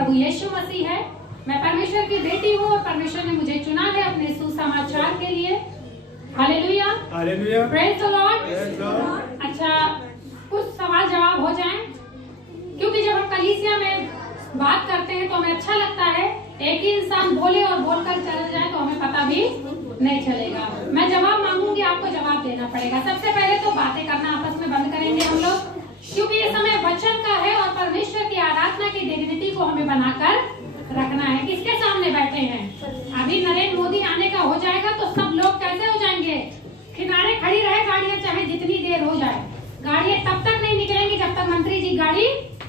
प्रभु यीशु मसीह है। मैं परमेश्वर की बेटी हूँ और परमेश्वर ने मुझे चुना है अपने सुसमाचार के लिए। Hallelujah, hallelujah, praise the Lord. Praise Lord. अच्छा, कुछ सवाल जवाब हो जाएं, क्योंकि जब हम कलीसिया में बात करते हैं तो हमें अच्छा लगता है। एक ही इंसान बोले और बोलकर चल जाए तो हमें पता भी नहीं चलेगा। मैं जवाब मांगूंगी, आपको जवाब देना पड़ेगा। सबसे पहले तो बातें करना आपस में बंद करेंगे हम लोग, क्योंकि ये समय वचन का है और परमेश्वर की आराधना की डिग्निटी को हमें बनाकर रखना है। किसके सामने बैठे हैं? अभी नरेंद्र मोदी आने का हो जाएगा तो सब लोग कैसे हो जाएंगे? किनारे खड़ी रहे गाड़ियां, चाहे जितनी देर हो जाए। गाड़ियां तब तक नहीं निकलेंगी जब तक मंत्री जी गाड़ी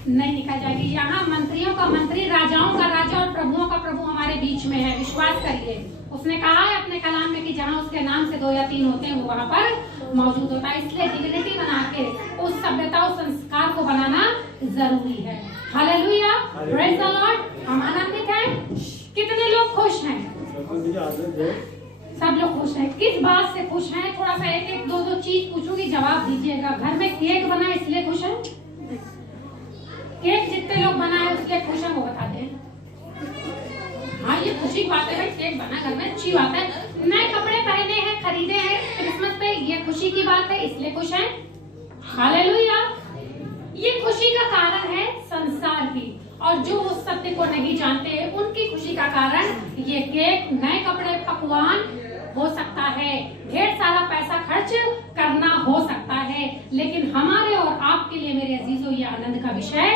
नहीं निकल जाएगी। यहाँ मंत्रियों का मंत्री, राजाओं का राजा और प्रभुओं का प्रभु हमारे बीच में है। विश्वास करिए, उसने कहा है अपने कलाम में कि जहाँ उसके नाम से 2 या 3 होते हैं वो वहाँ पर मौजूद होता है। इसलिए डिग्निटी बना के उस सभ्यता, उस संस्कार को बनाना जरूरी है। Hallelujah, praise the Lord. हम आनंदित हैं। कितने लोग खुश हैं? सब लोग खुश हैं। किस बात से खुश हैं? थोड़ा सा एक एक 2 चीज पूछूंगी, जवाब दीजिएगा। घर में केक बना इसलिए खुश हैं? केक जितने लोग बनाए उसके खुश हैं वो बता दें। हाँ, ये खुशी की बात है भाई, केक बना घर में अच्छी बात है। नए कपड़े पहने हैं, खरीदे हैं क्रिसमस पे, ये खुशी की बात है, इसलिए खुश हैं। हालेलुया। ये खुशी का कारण है संसार की, और जो उस सत्य को नहीं जानते उनकी खुशी का कारण ये केक, नए कपड़े, पकवान हो सकता है, ढेर सारा पैसा खर्च करना हो सकता है, लेकिन हमारे और आपके लिए मेरे अजीजों ये आनंद का विषय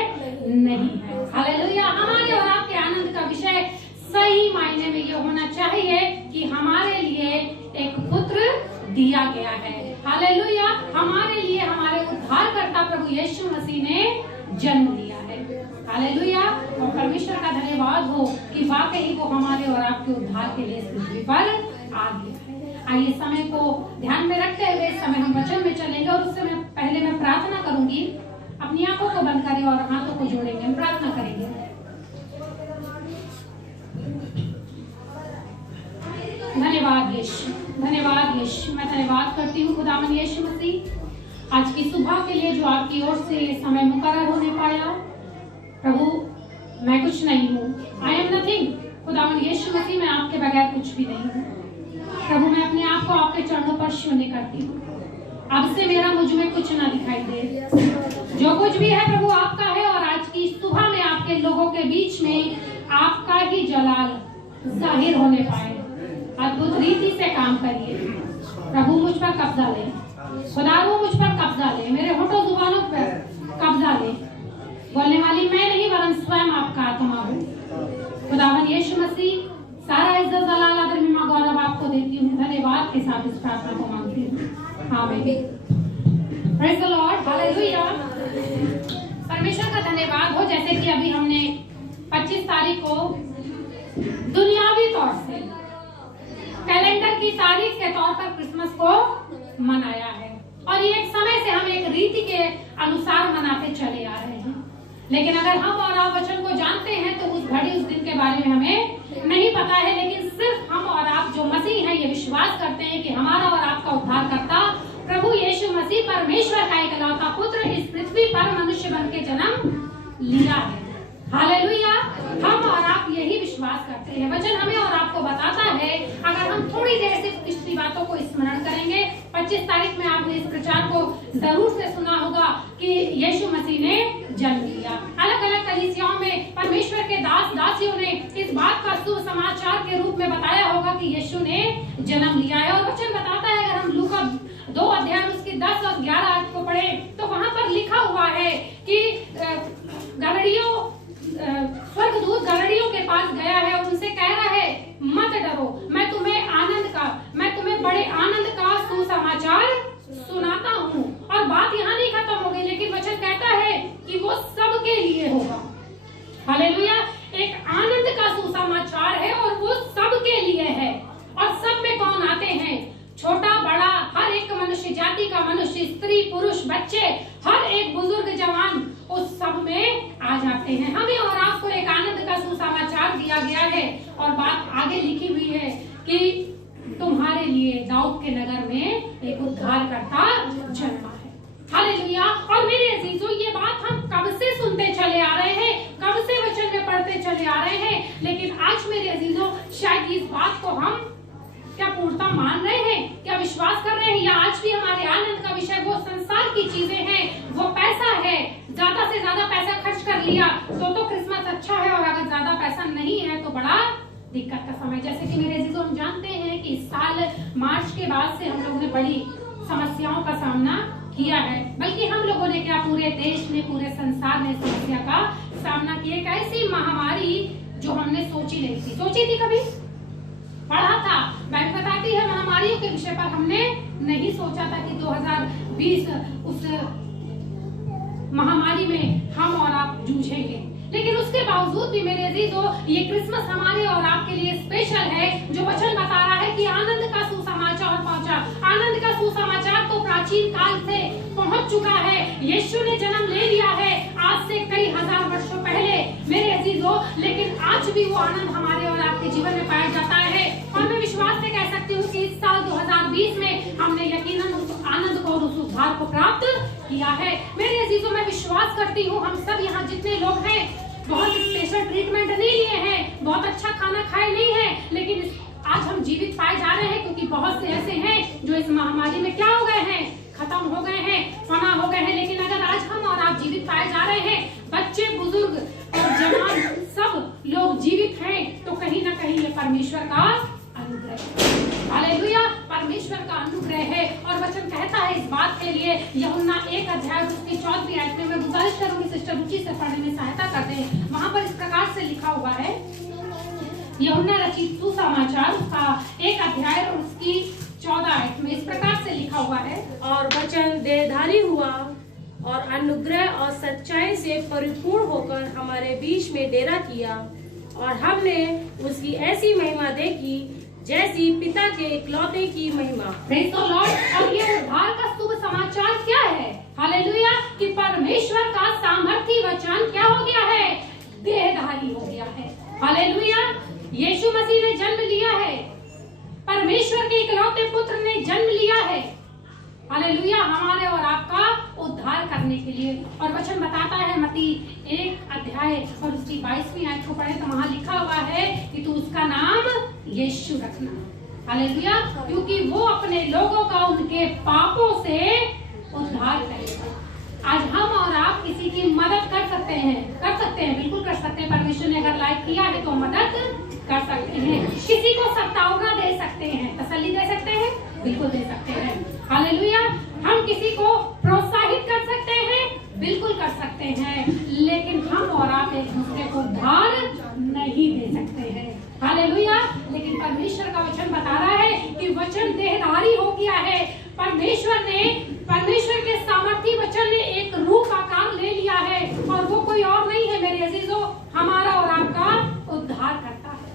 नहीं है। हालेलुया। हमारे और आपके आनंद का विषय सही मायने में ये होना चाहिए कि हमारे लिए एक पुत्र दिया गया है। हालेलुया। हमारे लिए हमारे उद्धारकर्ता प्रभु यीशु मसीह ने जन्म लिया है। हालेलुया। और परमेश्वर का धन्यवाद हो कि वाकई वो हमारे और आपके उद्धार के लिए इस पृथ्वी पर आ गया है। आइए समय को ध्यान में रखते हुए इस समय हम वचन में चलेंगे, और उससे मैं पहले मैं प्रार्थना करूंगी। अपनी आंखों को बंद करें और हाथों को जोड़ेंगे, हम प्रार्थना करेंगे। धन्यवाद यीशु, धन्यवाद यीशु। मैं धन्यवाद करती हूँ खुदावन यीशु मसीह आज की सुबह के लिए जो आपकी ओर से समय मुकर्रर होने पाया। प्रभु, मैं कुछ नहीं हूँ, आई एम नथिंग। खुदावन यीशु मसीह, मैं आपके बगैर कुछ भी नहीं हूँ। प्रभु, मैं अपने आप को आपके चरणों पर शून्य करती हूँ। अब से मेरा मुझ में कुछ ना दिखाई दे। जो कुछ भी है प्रभु आपका है, और आज की सुबह में आपके लोगों के बीच में आपका ही जलाल जाहिर होने पाए। अद्भुत रीति से काम करिए प्रभु, मुझ पर कब्जा ले। खुदावंद मुझ पर कब्जा ले, मेरे होठों जुबानों पर कब्जा ले। बोलने वाली मैं नहीं वरन स्वयं आपका आत्मा हूँ। खुदावन यीशु मसीह, सारा इज्जत, जलाल, आदर, महिमा, गौरव आपको देती हूँ। धन्यवाद के साथ इस प्रार्थना को मांगती हूँ। आमीन। Praise the lord. हालेलुया। परमेश्वर का धन्यवाद हो। जैसे कि अभी हमने 25 तारीख को दुनियावी तौर से कैलेंडर की तारीख के तौर पर क्रिसमस को मनाया है, और ये एक समय से हम एक रीति के अनुसार मनाते चले आ रहे हैं। लेकिन अगर हम और आप वचन को जानते हैं तो उस घड़ी, उस दिन के बारे में हमें नहीं पता है। लेकिन सिर्फ हम और आप जो मसीह हैं ये विश्वास करते हैं कि हमारा और आपका उद्धारकर्ता प्रभु यीशु मसीह परमेश्वर का इकलौता पुत्र इस पृथ्वी पर मनुष्य बन के जन्म लिया है। हालेलुया। हम और आप यही विश्वास करते हैं। वचन हमें और आपको बताता है, अगर हम थोड़ी देर से पिछली बातों को स्मरण करेंगे। 25 तारीख में आपने इस प्रचार को जरूर से सुना होगा कि यीशु मसीह ने जन्म लिया। अलग अलग कलीसियाओं में परमेश्वर के दास दासियों ने इस बात का सुसमाचार के रूप में बताया होगा कि यीशु ने जन्म लिया है। और वचन बताता है, अगर हम लूका 2 अध्याय उसकी 10 और 11 आयत को पढ़े तो वहां पर लिखा हुआ है कि स्वर्गदूत गदरियों के पास गया है और उनसे कह रहा है, मत डरो, मैं तुम्हें बड़े आनंद का सुसमाचार सुनाता हूँ। और बात यहाँ नहीं खत्म हो गई, लेकिन वचन कहता है कि वो सबके लिए होगा। हालेलुया। एक आनंद का सुसमाचार है और वो सबके लिए है। और सब में कौन आते हैं? छोटा बड़ा, हर एक मनुष्य जाति का मनुष्य, स्त्री पुरुष बच्चे, हर एक बुजुर्ग जवान, उस सब में आ जाते हैं। हमें और आपको एक आनंद का सुसमाचार दिया गया है। और बात आगे लिखी हुई है कि तुम्हारे लिए दाऊद के नगर में एक उद्धारकर्ता जन्मा है। हालेलुया। और मेरे अजीजों, ये बात हम कब से सुनते चले आ रहे हैं, कब से वचन में पढ़ते चले शायद इस बात को हम क्या पूर्णतः मान रहे हैं, क्या विश्वास कर रहे हैं, या आज भी हमारे आनंद का विषय वो संसार की चीजें हैं, वो पैसा है, ज्यादा से ज्यादा पैसा खर्च कर लिया तो क्रिसमस अच्छा है, और अगर ज्यादा पैसा नहीं है तो बड़ा दिक्कत का समय। जैसे कि मेरे अजीजों, हम जानते हैं कि इस साल मार्च के बाद से हम लोगों ने बड़ी समस्याओं का सामना किया है, बल्कि हम लोगों ने क्या, पूरे देश ने, पूरे संसार ने समस्या का सामना किया। एक ऐसी महामारी जो हमने सोची नहीं थी, सोची थी कभी, पढ़ा था, बाइबल बताती है महामारियों के विषय पर हमने नहीं सोचा था कि 2020 उस महामारी में हम और आप जूझेंगे। लेकिन उसके बावजूद भी मेरे अजीजों, ये क्रिसमस हमारे और आपके लिए स्पेशल है, जो वचन बता रहा है कि आनंद का सुसमाचार पहुंचा। आनंद का सुसमाचार तो प्राचीन काल से पहुंच चुका है, यीशु ने जन्म ले लिया है आज से कई हजार वर्षों पहले मेरे अजीजों, लेकिन आज भी वो आनंद हमारे और आपके जीवन में पाया जाता है। और मैं विश्वास से कह सकती हूँ कि इस साल 2020 में हमने यकीनन उस आनंद को और उस उद्धार को प्राप्त किया है। मेरे अजीजों, मैं विश्वास करती हूँ हम सब यहाँ जितने लोग हैं बहुत स्पेशल ट्रीटमेंट नहीं लिए हैं, बहुत अच्छा खाना खाए नहीं है, लेकिन आज हम जीवित पाए जा रहे हैं, क्योंकि बहुत से ऐसे हैं जो इस महामारी में क्या हो गए हैं, खत्म हो गए हैं, फना हो गए हैं। लेकिन अगर आज हम और आप जीवित पाए जा रहे हैं, बच्चे, बुजुर्ग और जवान सब लोग जीवित हैं, तो कहीं ना कहीं ये परमेश्वर का अनुग्रह है। हालेलुया, परमेश्वर का अनुग्रह है। और वचन कहता है इस बात के लिए, यूहन्ना 1 अध्याय उसकी 14वीं आयत में, मैं गुजारिश करूंगी सिस्टर रुचि से पढ़ने में सहायता कर दें। वहां पर इस प्रकार से लिखा हुआ है, यूहन्ना रचित सुसमाचार उसका 1 अध्याय और उसकी 14 आयत में इस प्रकार से लिखा हुआ है, और वचन देहधारी हुआ और अनुग्रह और सच्चाई से परिपूर्ण होकर हमारे बीच में डेरा किया, और हमने उसकी ऐसी महिमा देखी जैसी पिता के इकलौते की महिमा। Praise the Lord. और ये उद्धार का शुभ समाचार क्या है? हालेलुया, कि परमेश्वर का सामर्थी वचन क्या हो गया है, देहधारी हो गया है। हालेलुया, यीशु मसीह ने जन्म लिया है, परमेश्वर के इकलौते पुत्र ने जन्म लिया है। हालेलुया, हमारे और आपका उद्धार करने के लिए। और वचन बताता है मत्ती 1 अध्याय और उसकी 22वीं आयत को पढ़े तो वहां लिखा हुआ है कि तू उसका नाम यीशु रखना। हालेलुया, क्योंकि वो अपने लोगों का उनके पापों से उद्धार करेगा। आज हम और आप किसी की मदद कर सकते हैं, बिल्कुल कर सकते हैं। परमेश्वर ने अगर लाइक किया है तो मदद कर सकते हैं। किसी को सत्तावना दे सकते हैं, तसल्ली दे सकते हैं, बिल्कुल दे सकते हैं। हालेलुया, हम किसी को प्रोत्साहित कर सकते हैं, बिल्कुल कर सकते हैं, लेकिन हम और आप एक दूसरे को उद्धार नहीं दे सकते हैं। हालेलुया, लेकिन परमेश्वर का वचन बता रहा है कि वचन देहधारी हो गया है। परमेश्वर के सामर्थी वचन ने एक रूप आकार ले लिया है, और वो कोई और नहीं है मेरे अजीजों, हमारा और आपका उद्धार करता है।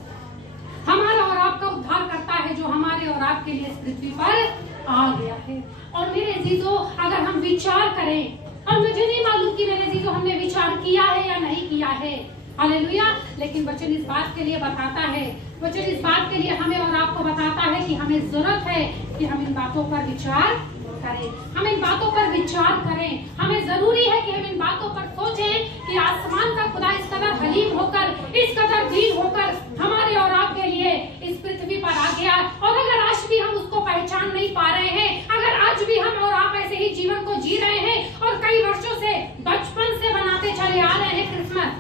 हमारा और आपका उद्धार करता है, जो हमारे और आपके लिए इस पृथ्वी पर आ गया है। और मेरे अजीजों, अगर हम विचार करें, और मुझे नहीं मालूम कि मेरे अजीजों हमने विचार किया है या नहीं किया है, हालेलुया, लेकिन वचन इस बात के लिए बताता है, वचन इस बात के लिए हमें और आपको बताता है कि हमें जरूरत है कि हम इन बातों पर विचार करें, हम इन बातों पर विचार करें। हमें जरूरी है कि हम इन बातों पर सोचें कि आसमान का खुदा इस कदर हलीम होकर, इस कदर दीन होकर हमारे और आपके लिए इस पृथ्वी पर आ गया। और अगर आज भी हम उसको पहचान नहीं पा रहे हैं, अगर आज भी हम और आप ऐसे ही जीवन को जी रहे हैं और कई वर्षों से बचपन से बनाते चले आ रहे हैं क्रिसमस,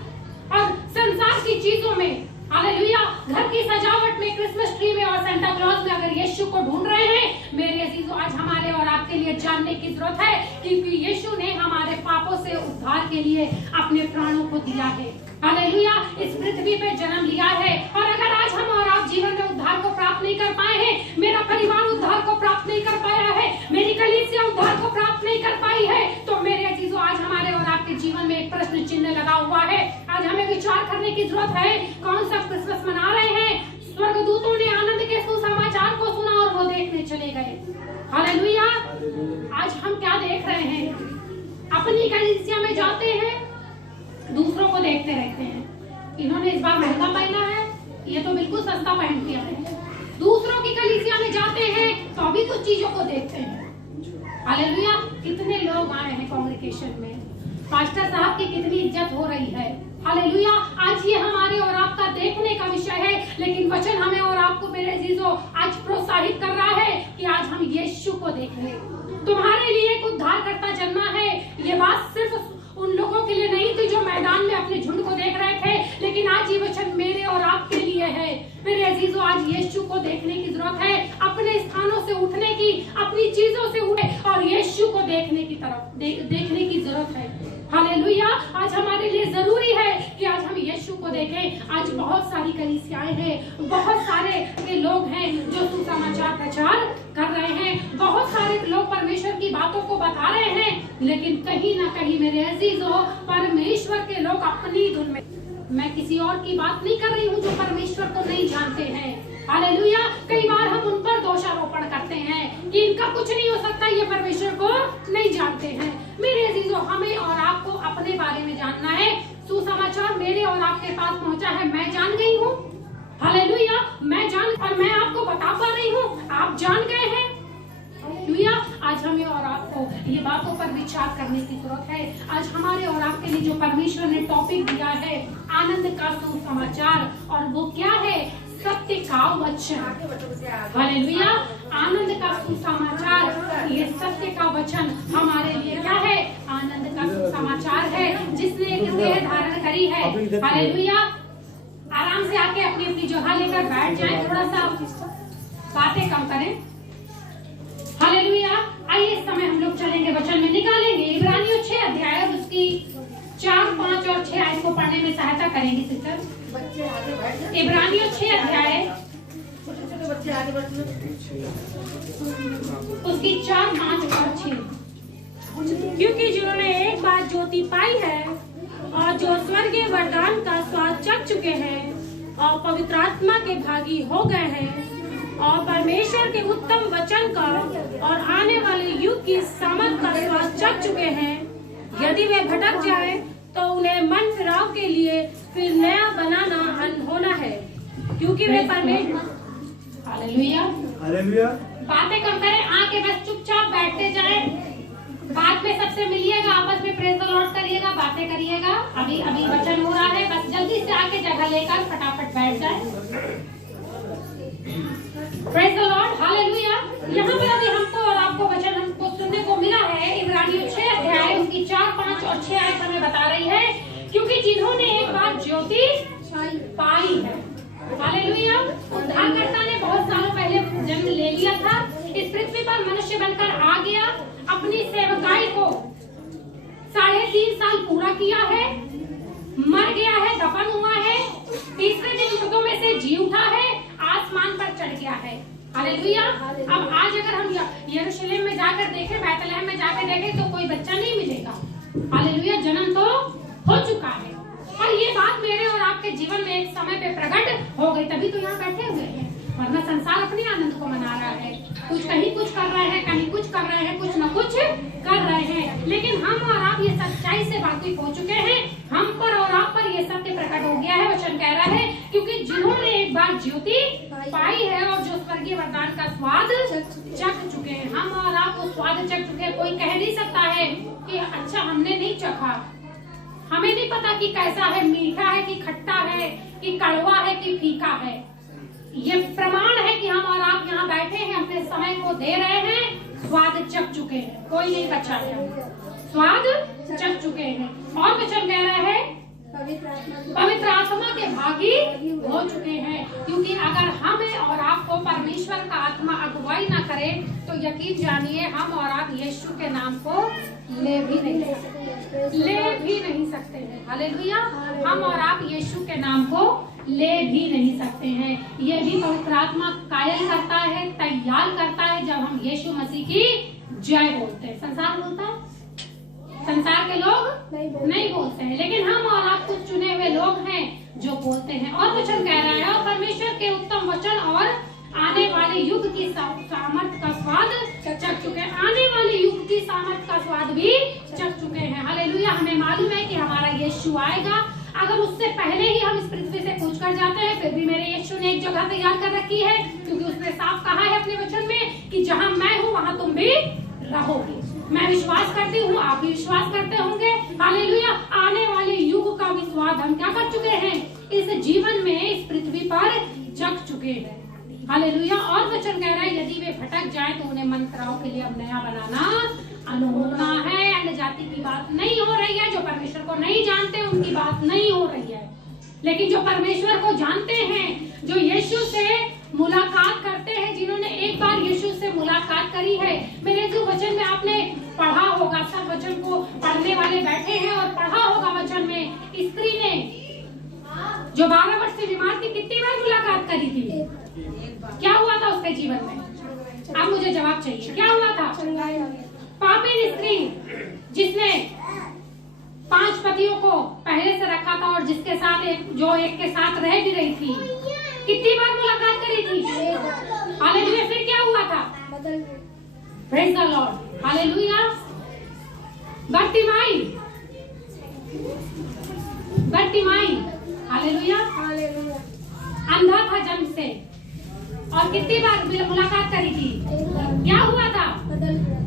और संसार की चीजों में, हालेलुया, घर की सजावट में, क्रिसमस ट्री में और सेंटा क्लॉज में अगर यीशु को ढूंढ रहे हैं, मेरे अजीजों, आज हमारे और आपके लिए जानने की जरूरत है क्योंकि यीशु ने हमारे पापों से उद्धार के लिए अपने प्राणों को दिया है। हालेलुया, इस पृथ्वी पे जन्म लिया है। और अगर आज हम और आप जीवन में उद्धार को प्राप्त नहीं कर पाए हैं, मेरा परिवार उद्धार को प्राप्त नहीं कर पाया है, मेरी कलीसिया उद्धार को प्राप्त नहीं कर पाई है, तो मेरे अजीजों, आज हमारे और आपके जीवन में एक प्रश्न चिन्ह लगा हुआ है। आज हमें विचार करने की जरूरत है, कौन सा क्रिसमस मना रहे हैं। स्वर्गदूतों ने आनंद के सुसमाचार को सुना और वो देखने चले गए। हालेलुया, आज हम क्या देख रहे हैं? अपनी कलीसिया में जाते हैं, दूसरों को देखते रहते हैं, इन्होंने इस बार महंगा पहना है, ये तो बिल्कुल सस्ता पहन के आए। दूसरों की कलीसिया में जाते हैं तो अभी कुछ चीजों को देखते हैं। हालेलुया, कितने लोग आए हैं कांग्रेगेशन में, पास्टर साहब की कितनी इज्जत हो रही है। हालेलुया, आज ये हमारे और आपका देखने का विषय है, लेकिन वचन हमें आज प्रोत्साहित कर रहा है कि आज हम यीशु को देखें। तुम्हारे लिए एक उद्धारकर्ता जन्मा है। ये बात सिर्फ उन लोगों के लिए नहीं थी जो मैदान में अपने झुंड को देख रहे थे, लेकिन आज ये वचन मेरे और आपके लिए है। मेरे अजीजों, आज यीशु को देखने की जरूरत है, अपने स्थानों से उठने की, अपनी चीजों से उठे और यीशु को देखने की तरफ देखने की जरूरत है। हालेलुया। आज हमारे लिए जरूरी है कि आज हम यीशु को देखें। आज बहुत सारी कलीसियाएं हैं, बहुत सारे लोग हैं जो सुसमाचार प्रचार कर रहे हैं, बहुत सारे लोग परमेश्वर की बातों को बता रहे हैं, लेकिन कहीं ना कहीं मेरे अजीजों, परमेश्वर के लोग अपनी धुन में, मैं किसी और की बात नहीं कर रही हूँ जो परमेश्वर को नहीं जानते हैं। हालेलुया। कई बार हम उन पर दोषारोपण करते हैं कि इनका कुछ नहीं हो सकता, ये परमेश्वर को नहीं जानते हैं। मेरे अजीजों, हमें और आपको अपने बारे में जानना है। सुसमाचार मेरे और आपके पास पहुंचा है, मैं जान गई हूँ। हालेलुया। और मैं आपको बता पा रही हूँ, आप जान गए हैं। हालेलुया। आज हमें और आपको ये बातों पर विचार करने की जरूरत है। आज हमारे और आपके लिए जो परमेश्वर ने टॉपिक दिया है, आनंद का सुसमाचार, और वो क्या है? सत्य का वचन। हालेलुया। आनंद का सुसमाचार, ये सत्य का वचन हमारे लिए क्या है? आनंद का सुसमाचार है, जिसने एक देह धारण करी है। हालेलुया। आराम से आके अपनी अपनी जगह लेकर बैठ जाएं, थोड़ा सा बातें कम करें। हालेलुया। आइए इस समय हम लोग चलेंगे, वचन में निकालेंगे इब्रानियों 6 अध्याय, उसकी 4, 5 और 6 आयत को पढ़ने में सहायता करेंगी सिस्टर। इब्रानियों 6 अध्याय, उसकी 4, 5 और 6। क्योंकि जिन्होंने एक बार ज्योति पाई है और जो स्वर्गीय वरदान का स्वाद चख चुके हैं और पवित्र आत्मा के भागी हो गए हैं और परमेश्वर के उत्तम वचन का और आने वाले युग की सामर्थ का स्वाद चख चुके हैं, यदि वे भटक जाए तो उन्हें मन फिराव के लिए फिर नया बनाना होना है, क्योंकि वे परमेश्वर। हालेलुया। हालेलुया। बातें कम करें, आके बस चुपचाप बैठते जाएं। बाद में सबसे मिलिएगा, आपस में प्रेज द लॉर्ड करिएगा, बातें करिएगा। अभी वचन हो रहा है, बस जल्दी से आके जगह लेकर फटाफट बैठ जाए। Praise the lord. हालेलुया। यहाँ पर अभी हमको और आपको वचन हमको सुनने को मिला है, इब्रानियों 6 अध्याय, उसकी 4, 5 और 6 आयत हमें बता रही है, क्योंकि जिन्होंने एक बार ज्योति पाई है। हालेलुया। उद्धारकर्ता ने बहुत सालों पहले जन्म ले लिया था, इस पृथ्वी पर मनुष्य बनकर आ गया, अपनी सेवकाई को 3.5 साल पूरा किया है, मर गया है, दफन हुआ है, तीसरे दिन मृतों में से जी उठा है, आसमान पर चढ़ गया है। हालेलुया। अब आज अगर हम यरूशलेम में जाकर देखें, बैतलहम में जाकर देखें, तो कोई बच्चा नहीं मिलेगा। हालेलुया। जन्म तो हो चुका है, और ये बात मेरे और आपके जीवन में एक समय पे प्रकट हो गई, तभी तो यहाँ बैठे हुए हैं। वरना संसार अपने आनंद को मना रहा है, कुछ कहीं कुछ कर रहे हैं, कहीं कुछ कर रहे हैं, कुछ न कुछ कर रहे हैं, लेकिन हम और आप ये सच्चाई से वाकिफ हो चुके हैं। हम पर और आप पर ये सत्य प्रकट हो गया है। वचन कह रहा है, क्योंकि जिन्होंने एक बार ज्योति पाई है और जो स्वर्गीय वरदान का स्वाद चख चुके हैं, हम और आप वो स्वाद चख चुके हैं। कोई कह नहीं सकता है कि अच्छा हमने नहीं चखा, हमें नहीं पता कि कैसा है, मीठा है कि खट्टा है कि कड़वा है कि फीका है। ये प्रमाण है कि हम और आप यहाँ बैठे हैं, अपने समय को दे रहे हैं, स्वाद चख चुके हैं, कोई नहीं बचा है, स्वाद चख चुके हैं। और वचन कह रहा है पवित्र आत्मा के भागी हो चुके हैं, क्योंकि अगर हमें और आपको परमेश्वर का आत्मा अगुवाई ना करे तो यकीन जानिए हम और आप यीशु के नाम को ले भी नहीं सकते हैं। हालेलुया। हम और आप यीशु के नाम को ले भी नहीं सकते हैं। ये भी पवित्र आत्मा कायल करता है, तैयार करता है, जब हम यीशु मसीह की जय बोलते हैं। संसार बोलता है, संसार के लोग नहीं बोलते हैं, लेकिन हम और आप कुछ चुने हुए लोग हैं जो बोलते हैं। और वचन कह रहा है, और परमेश्वर के उत्तम वचन और आने वाले युग की सामर्थ का स्वाद चख चुके हैं। आने वाले युग की सामर्थ का स्वाद भी चख चुके हैं। हालेलुया। हमें मालूम है कि हमारा यीशु आएगा। अगर उससे पहले ही हम इस पृथ्वी से कूच कर जाते हैं, फिर भी मेरे यीशु ने एक जगह तैयार कर रखी है, क्योंकि उसने साफ कहा है अपने वचन में कि जहाँ मैं हूँ वहाँ तुम भी रहोगे। मैं विश्वास करती हूँ, आप भी विश्वास करते होंगे। हालेलुया। आने वाले युग का विश्वास हम क्या कर चुके हैं, इस जीवन में, इस पृथ्वी पर चख चुके हैं। हालेलुया। और वचन कह रहा है यदि वे भटक जाए तो उन्हें मंत्राओं के लिए अब नया बनाना अनहोना है। अन्य जाति की बात नहीं हो रही है, जो परमेश्वर को नहीं जानते उनकी बात नहीं हो रही है, लेकिन जो परमेश्वर को जानते हैं, जो यीशु से मुलाकात करते हैं, जिन्होंने एक बार यीशु से मुलाकात करी है। मेरे जो वचन में आपने पढ़ा होगा, सब वचन को पढ़ने वाले बैठे हैं और पढ़ा होगा वचन में, स्त्री ने जो 12 वर्ष से बीमार थी कितनी बार मुलाकात करी थी? क्या हुआ था उसके जीवन में? अब मुझे जवाब चाहिए, क्या हुआ था? पापी स्त्री जिसने 5 पतियों को पहले से रखा था और जिसके साथ एक के साथ रह भी रही थी, कितनी बार मुलाकात करी थी? हालेलुया। फिर क्या हुआ था? Praise the lord. Hallelujah. Bartimaeus hallelujah अंधा था जन्म से, और कितनी बार मुलाकात करी थी? क्या हुआ था?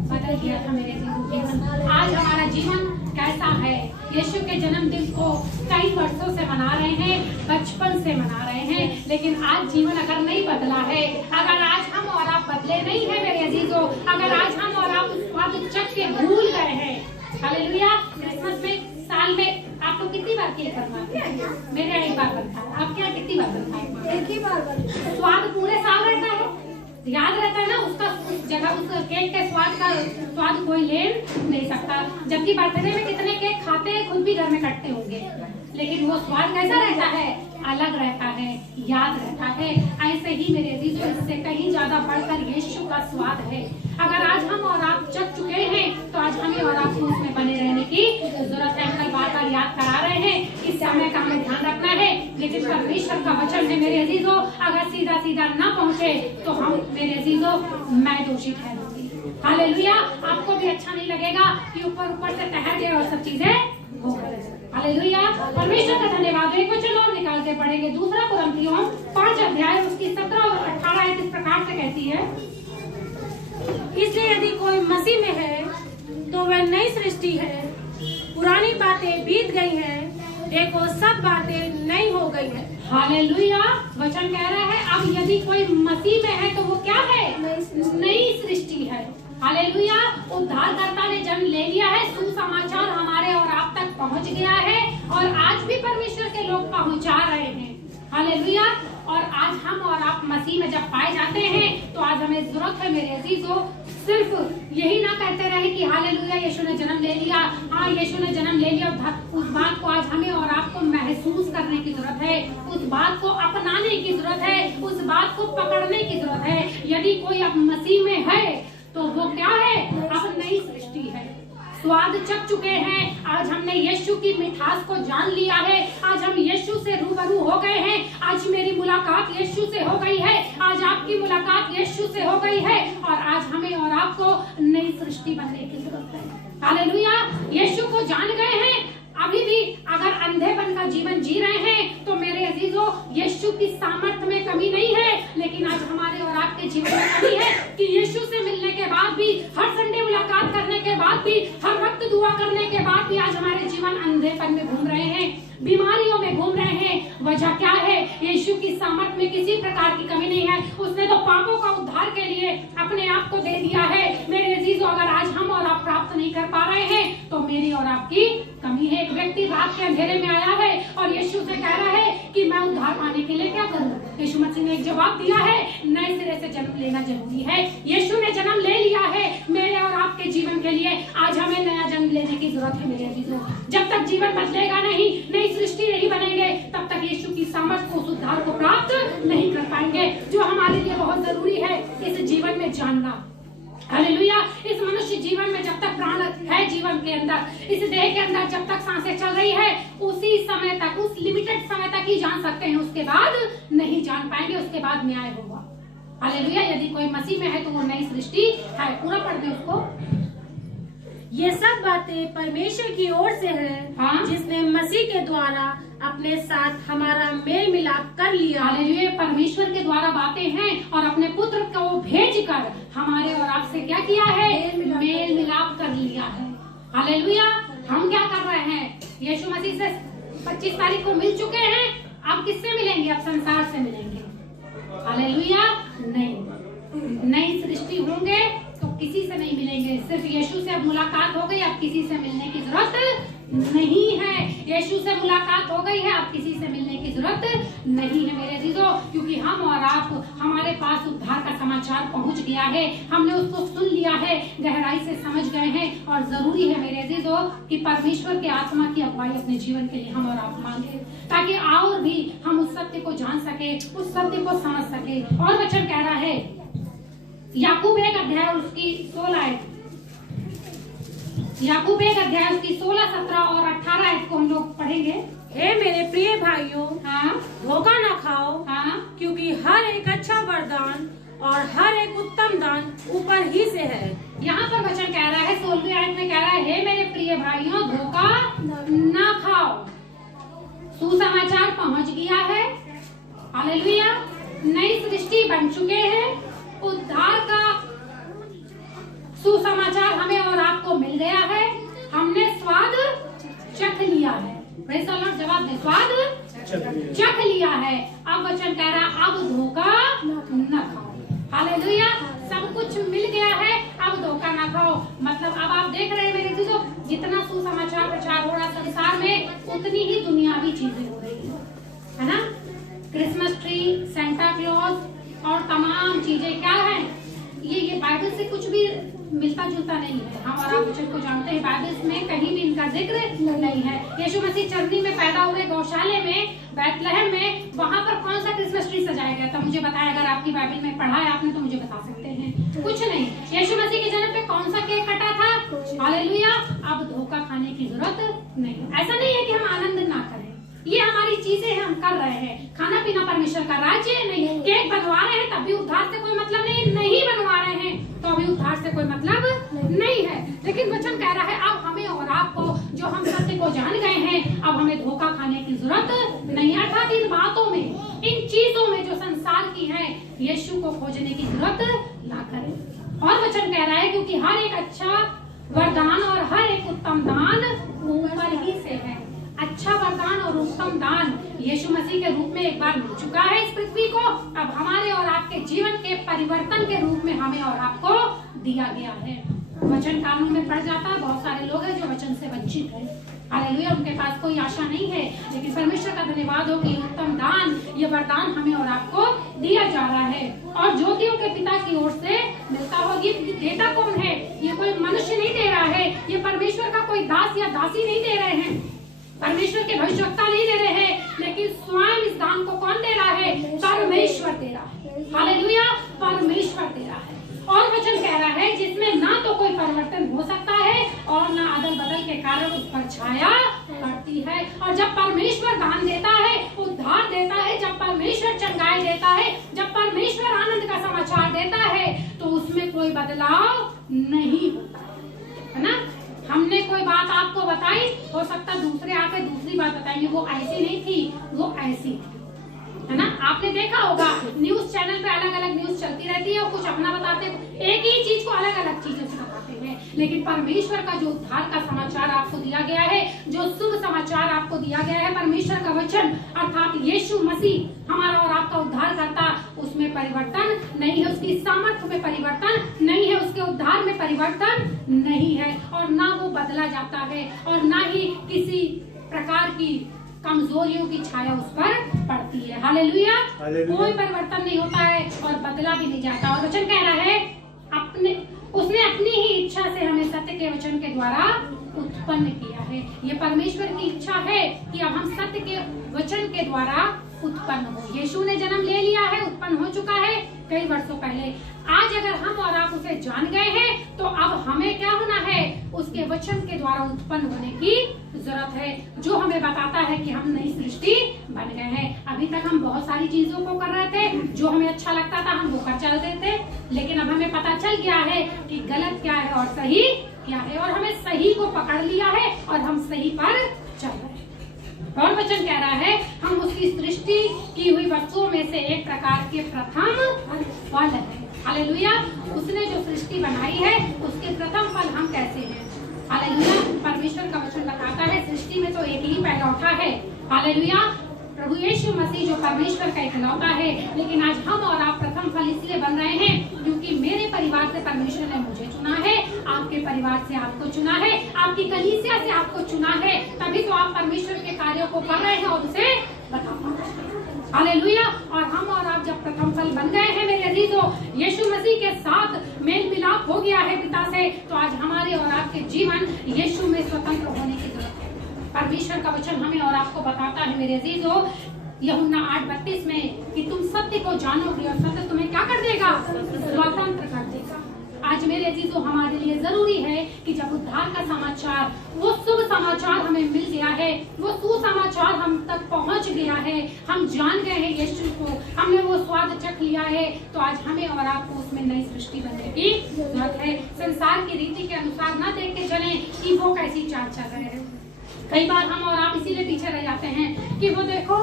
बदल गया था मेरे जीवन। आज हमारा जीवन कैसा है? यीशु के जन्मदिन को कई वर्षों से मना रहे हैं, बचपन से मना रहे हैं, लेकिन आज जीवन अगर नहीं बदला है, अगर आज हम और आप बदले नहीं है मेरे अजीजों, अगर आज हम और आप स्वाद चख के भूल गए हैं। हालेलुया। क्रिसमस में साल में आप लोग कितनी बार केक बनवाते हैं? मेरे एक बार बनता है। आप क्या कितनी बार बनता है? एक ही बार बनता है। स्वाद पूरे साल रहता है, याद रहता है ना उसका, उस जगह उस केक के स्वाद का स्वाद कोई ले नहीं सकता। जबकि बर्थडे में कितने केक खाते हैं, खुद भी घर में कटते होंगे, लेकिन वो स्वाद कैसा रहता है? अलग रहता है, याद रहता है। ऐसे ही मेरे अजीजों, इससे कहीं ज्यादा बढ़कर यीशु का स्वाद है। अगर आज हम और आप चख चुके हैं तो आज हमें और आपको उसमें बने रहने की जरूरत है। कल बार बार याद करा रहे हैं, इस समय का हमें ध्यान रखना है। लेकिन परमेश्वर का वचन है मेरे अजीजों, अगर सीधा सीधा न पहुँचे तो हम मेरे अजीजों मैं दोषी ठहरूंगी। हालेलुया। आपको भी अच्छा नहीं लगेगा कि ऊपर से ठहर गए और सब चीजें हो गए। हालेलुया। परमेश्वर का धन्यवाद। एक वचन और निकाल के पढ़ेंगे, दूसरा कुरिन्थियों 5 अध्याय उसकी 17 और 18 आयत इस प्रकार से कहती है, इसलिए यदि कोई मसीह में है तो वह नई सृष्टि है, पुरानी बातें बीत गई हैं, देखो सब बातें नई हो गई है। हालेलुया। वचन कह रहा है अब यदि कोई मसीह में है तो वो क्या है? नई सृष्टि है। हालेलुया। उद्धारकर्ता ने जन्म ले लिया है, सुसमाचार हमारे और आप तक पहुंच गया है, और आज भी परमेश्वर के लोग पहुंचा रहे हैं। हालेलुया। और आज हम और आप मसीह में जब पाए जाते हैं तो आज हमें जरूरत है मेरे अजीजों, सिर्फ यही ना कहते रहे कि हालेलुया यीशु ने जन्म ले लिया, हाँ यीशु ने जन्म ले लिया। उस बात को आज हमें और आपको महसूस करने की जरूरत है, उस बात को अपनाने की जरूरत है, उस बात को पकड़ने की जरूरत है। यदि कोई अब मसीह में है तो वो क्या है? अब नई सृष्टि है। स्वाद चख चुके हैं, आज हमने यीशु की मिठास को जान लिया है, आज हम यीशु से रूबरू हो गए हैं। आज मेरी मुलाकात यीशु से हो गई है, आज आपकी मुलाकात यीशु से हो गई है, और आज हमें और आपको नई सृष्टि बनने की जरूरत है। हालेलुया। यीशु को जान गए हैं, अभी भी अगर अंधेपन का जीवन जी रहे हैं तो मेरे अजीजों यीशु की सामर्थ्य में कमी नहीं है, लेकिन आज हमारे और आपके जीवन में कमी है कि यीशु से मिलने के बाद भी, हर संडे मुलाकात करने के बाद भी, हर वक्त दुआ करने के बाद भी आज हमारे जीवन अंधेपन में घूम रहे हैं, बीमारियों में घूम रहे हैं। वजह क्या है? यीशु की सामर्थ्य में किसी प्रकार की कमी नहीं है। उसने तो पापों का उद्धार के लिए अपने आप को दे दिया है। मेरे अजीजों, अगर आज हम और आप प्राप्त नहीं कर पा रहे हैं तो मेरी और आपकी कमी है। एक व्यक्ति रात के अंधेरे में आया है और यीशु से कह रहा है कि मैं उद्धार पाने के लिए क्या करूं? यीशु मसीह ने एक जवाब दिया है, नए सिरे से जन्म लेना जरूरी है। यीशु ने जन्म ले लिया है मेरे और आपके जीवन के लिए, आज हमें नया जन्म लेने की जरूरत है मेरे अजीजों। जब तक जीवन बदलेगा नहीं, नई सृष्टि नहीं बनेंगे, तब तक यीशु की सामर्थ को, उद्धार को प्राप्त नहीं कर पाएंगे, जो हमारे लिए बहुत जरूरी है इस जीवन में जानना। हालेलुया। इस मनुष्य जीवन में जब तक प्राण है, जीवन के अंदर, इस देह के अंदर जब तक सांसें चल रही है, उसी समय तक, उस लिमिटेड समय तक ही जान सकते हैं, उसके बाद नहीं जान पाएंगे, उसके बाद न्याय होगा। हालेलुया। यदि कोई मसीह में है तो वो नई सृष्टि है। पूरा पढ़ दे उसको। ये सब बातें परमेश्वर की ओर से हैं, हाँ? जिसने मसीह के द्वारा अपने साथ हमारा मेल मिलाप कर लिया। हालेलुया। परमेश्वर के द्वारा बातें हैं और अपने पुत्र को भेजकर हमारे और आपसे क्या किया है? मेल मिलाप कर लिया है। हालेलुया। हम क्या कर रहे हैं? यीशु मसीह से 25 तारीख को मिल चुके हैं, अब किससे मिलेंगे? अब संसार से मिलेंगे। हालेलुया, नई सृष्टि होंगे तो किसी से नहीं मिलेंगे। सिर्फ यीशु से अब मुलाकात हो गई, अब किसी से मिलने की जरूरत नहीं है। यीशु से मुलाकात हो गई है, अब किसी से मिलने की जरूरत नहीं है मेरे अजीजों, क्योंकि हम और आप, हमारे पास उद्धार का समाचार पहुंच गया है। हमने उसको सुन लिया है, गहराई से समझ गए हैं। और जरूरी है मेरे अजीजों कि परमेश्वर के आत्मा की अगुवाई अपने जीवन के लिए हम और आप मांगे, ताकि और भी हम उस सत्य को जान सके, उस सत्य को समझ सके। और वचन कह रहा है याकूब 1 अध्याय उसकी 16 आयत, याकूब 1 अध्याय उसकी 16, 17 और 18 आयत को हम लोग पढ़ेंगे। हे मेरे प्रिय भाइयों, हाँ, धोखा न खाओ, हाँ, क्योंकि हर एक अच्छा वरदान और हर एक उत्तम दान ऊपर ही से है। यहाँ पर वचन कह रहा है 16वीं आयत में कह रहा है, हे मेरे प्रिय भाइयों, धोखा न खाओ। सुसमाचार पहुंच गया है, हालेलुया, नई सृष्टि बन चुके हैं, उद्धार का सुसमाचार हमें और आपको मिल गया है, हमने स्वाद चख लिया है। प्रेज़ द लॉर्ड, जवाब दे, स्वाद चख लिया है। अब वचन कह रहा है अब धोखा न खाओ। हालेलुया, सब कुछ मिल गया है, अब धोखा न खाओ। मतलब अब आप देख रहे हैं मेरे चीजों, जितना सुसमाचार प्रचार हो रहा संसार में, उतनी ही दुनियावी चीजें हो रही है ना। क्रिसमस ट्री, सेंटा क्लॉज और तमाम चीजें क्या है, ये बाइबल से कुछ भी मिलता जुलता नहीं है। हम और आप वचन को जानते हैं, बाइबल में कहीं भी इनका जिक्र नहीं है। यीशु मसीह चरनी में पैदा हुए, गौशाले में, बैतलहम में, वहां पर कौन सा क्रिसमस ट्री सजाया गया था? मुझे बताया, अगर आपकी बाइबल में पढ़ा है आपने तो मुझे बता सकते हैं। कुछ नहीं। यीशु मसीह के जन्म पे कौन सा केक कटा था? हालेलुया। अब धोखा खाने की जरूरत नहीं। ऐसा नहीं है कि हम आनंद ना करें, ये हमारी चीजें हम कर रहे हैं। खाना पीना परमेश्वर का राज्य नहीं। केक बनवा रहे हैं तब भी उद्धार से कोई मतलब नहीं बनवा रहे हैं तो अभी उद्धार से कोई मतलब नहीं है। लेकिन वचन कह रहा है अब हमें और आपको, जो हम सत्य को जान गए हैं, अब हमें धोखा खाने की जरूरत नहीं। अर्थात इन बातों में, इन चीजों में जो संसार की है, यीशु को खोजने की जरूरत ना करें। और वचन कह रहा है क्योंकि हर एक अच्छा वरदान और हर एक उत्तम दान ऊपर ही से है। अच्छा वरदान और उत्तम दान यीशु मसीह के रूप में एक बार मिल चुका है इस पृथ्वी को। अब हमारे और आपके जीवन के परिवर्तन के रूप में हमें और आपको दिया गया है। वचन कानून में पड़ जाता है, बहुत सारे लोग हैं जो वचन से वंचित हैं। हालेलुया, उनके पास कोई आशा नहीं है। लेकिन परमेश्वर का धन्यवाद हो कि उत्तम दान, ये वरदान हमें और आपको दिया जा रहा है और ज्योतियों के पिता की ओर से मिलता हो। ये देता कौन है? ये कोई मनुष्य नहीं दे रहा है, ये परमेश्वर का कोई दास या दासी नहीं दे रहे हैं, परमेश्वर के भविष्यवक्ता नहीं दे रहे हैं, लेकिन स्वयं इस दान को कौन दे रहा है? परमेश्वर दे रहा है। हालेलुया, परमेश्वर दे रहा है। और वचन कह रहा है जिसमें ना तो कोई परिवर्तन हो सकता है और ना अदल बदल के कारण उस पर छाया पड़ती है। और जब परमेश्वर दान देता है, उद्धार देता है, जब परमेश्वर चंगाई देता है, जब परमेश्वर आनंद का समाचार देता है, तो उसमें कोई बदलाव नहीं होता है ना। हमने कोई बात आपको बताई, हो सकता दूसरे आके दूसरी बात बताएंगे, वो ऐसी नहीं थी, वो ऐसी थी, है ना। आपने देखा होगा न्यूज चैनल पे अलग अलग न्यूज चलती रहती है और कुछ अपना बताते हैं, एक ही चीज को अलग अलग चीजों से बताते हैं। लेकिन परमेश्वर का जो उद्धार का समाचार आपको दिया गया है, जो शुभ समाचार आपको दिया गया है, परमेश्वर का वचन अर्थात यीशु मसीह हमारा और आपका उद्धार करता, उसमें परिवर्तन नहीं है, उसकी सामर्थ्य में परिवर्तन नहीं है, उसके उद्धार में परिवर्तन नहीं है और ना वो बदला जाता है और ना ही किसी प्रकार की कमजोरियों की छाया उस पर पड़ती है। हालेलुया, कोई परिवर्तन नहीं होता है और बदला भी नहीं जाता। और वचन कह रहा है उसने अपनी ही इच्छा से हमें सत्य के वचन के द्वारा उत्पन्न किया है। ये परमेश्वर की इच्छा है कि अब हम सत्य के वचन के द्वारा उत्पन्न हो। यीशु ने जन्म ले लिया है, उत्पन्न हो चुका है कई वर्षों पहले। आज अगर हम और आप उसे जान गए हैं तो अब हमें क्या होना है? उसके वचन के द्वारा उत्पन्न होने की जरूरत है, जो हमें बताता है कि हम नई सृष्टि बन गए हैं। अभी तक हम बहुत सारी चीजों को कर रहे थे, जो हमें अच्छा लगता था हम वो कर चलते थे, लेकिन अब हमें पता चल गया है कि गलत क्या है और सही क्या है, और हमें सही को पकड़ लिया है और हम सही पर चल रहे हैं। और वचन कह रहा है हम उसकी सृष्टि की हुई वस्तुओं में से एक प्रकार के प्रथम फल है। हालेलुया, उसने जो सृष्टि बनाई है उसके प्रथम फल हम कैसे हैं? हालेलुया, परमेश्वर का वचन बताता है सृष्टि में तो एक ही पहला उठा है। हालेलुया, प्रभु यीशु मसीह जो परमेश्वर का इकलौता है, लेकिन आज हम और आप प्रथम फल इसलिए बन रहे हैं क्योंकि मेरे परिवार से परमेश्वर ने मुझे चुना है, आपके परिवार से आपको चुना है, आपकी कलीसिया से आपको चुना है, तभी तो आप परमेश्वर के कार्यों को कर रहे हैं और उसे बता पा रहे हैं। हालेलुया। और हम और आप जब प्रथम फल बन गए हैं मेरे अजीजों, यीशु मसीह के साथ मेल मिलाप हो गया है पिता से, तो आज हमारे और आपके जीवन यीशु में स्वतंत्र होने की जरूरत है। परमेश्वर का वचन हमें और आपको बताता है मेरे अजीजों, यूहन्ना 8:32 में कि तुम सत्य को जानोगे और सत्य तुम्हें क्या कर देगा? स्वतंत्र कर देगा। आज मेरे अजीजों हमारे लिए जरूरी है कि जब उद्धार का समाचार, वो शुभ समाचार हमें मिल गया है, वो सुसमाचार हम तक पहुंच गया है, हम जान गए हैं यीशु को, हमने वो स्वाद चख लिया है, तो आज हमें और आपको उसमें नई सृष्टि बनने की जरूरत है। संसार की रीति के अनुसार न देख के चलें कि वो कैसी चाल चल रहे हैं। कई बार हम और आप इसीलिए पीछे रह जाते हैं कि वो देखो,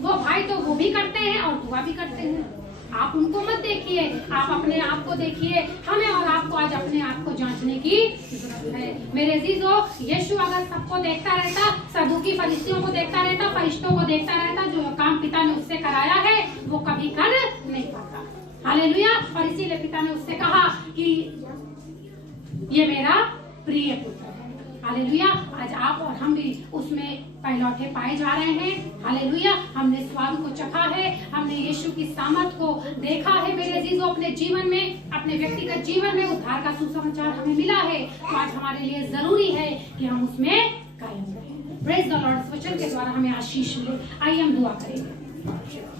वो भाई तो वो भी करते हैं और दुआ भी करते हैं। आप उनको मत देखिए, आप अपने आप को देखिए। हमें और आपको आज अपने आप को जांचने की जरूरत है मेरे अजीजों। यीशु अगर सबको देखता रहता, सदूकी फरिश्तियों को देखता रहता, फरिश्तों को देखता रहता, जो काम पिता ने उससे कराया है वो कभी कर नहीं पाता। हालेलुया। और इसीलिए पिता ने उससे कहा कि ये मेरा प्रिय पुत्र है। हालेलुया। आज आप और हम भी उसमें पहलौठे पाए जा रहे हैं। हालेलुया। हमने स्वाद को चखा है, हमने यीशु की सामर्थ को देखा है मेरे अजीजों अपने जीवन में, अपने व्यक्तिगत जीवन में उद्धार का सुसमाचार हमें मिला है। तो आज हमारे लिए जरूरी है कि हम उसमें कायम रहें। Praise the Lord. वचन के द्वारा हमें आशीष मिले। आइए हम दुआ करेंगे।